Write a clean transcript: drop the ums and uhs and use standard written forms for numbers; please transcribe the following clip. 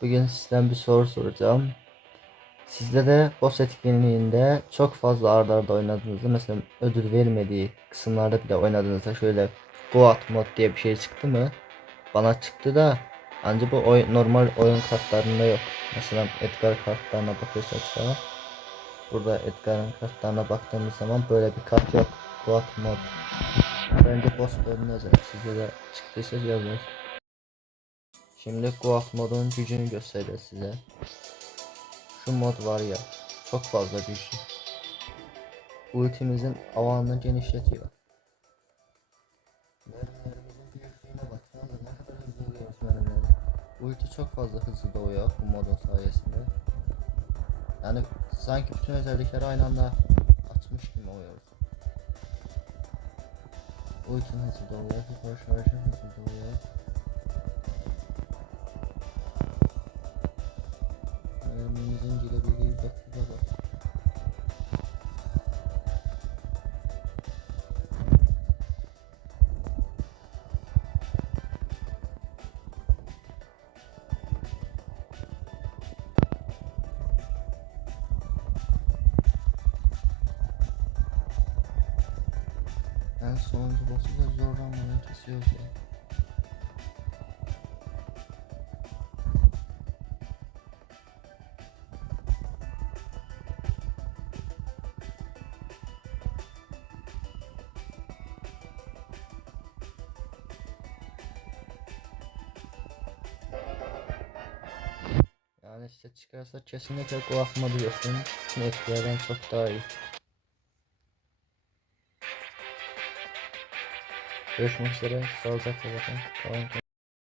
Bugün sizden bir soru soracağım. Sizde de boss etkinliğinde çok fazla arda arda oynadığınızda, mesela ödül vermediği kısımlarda bile oynadığınızda şöyle Goat mod diye bir şey çıktı mı? Bana çıktı da ancak bu normal oyun kartlarında yok. Mesela Edgar kartlarına bakırsak sağa, burada Edgar'ın kartlarına baktığımız zaman böyle bir kart yok. Goat mod. Bence boss bölümüne özel. Sizde de çıktıysa yazın. Şimdi Goat modun gücünü göstereceğiz size. Şu mod var ya, çok fazla güçlü. Ultimizin alanını genişletiyor. Mermilerimizin büyüklüğüne baksanıza, ne kadar hızlı vuruyoruz mermileri. Ulti çok fazla hızlı doğuyor bu modun sayesinde. Yani sanki bütün özellikleri aynı anda açmış gibi oluyoruz. Ultin hızlı doğuyor, hiper şarjı hızlı doğuyor. Mermimizin girebildiği uzaklığa bak. En sonuncu boss'u da zorlanmadan kesiyoruz ya. Yani işte çıkarsa kesinlikle kulakma diyorsun. Tüm etkilerden çok daha iyi. Görüşmek üzere. Sağlıcakla bakın. Tamam.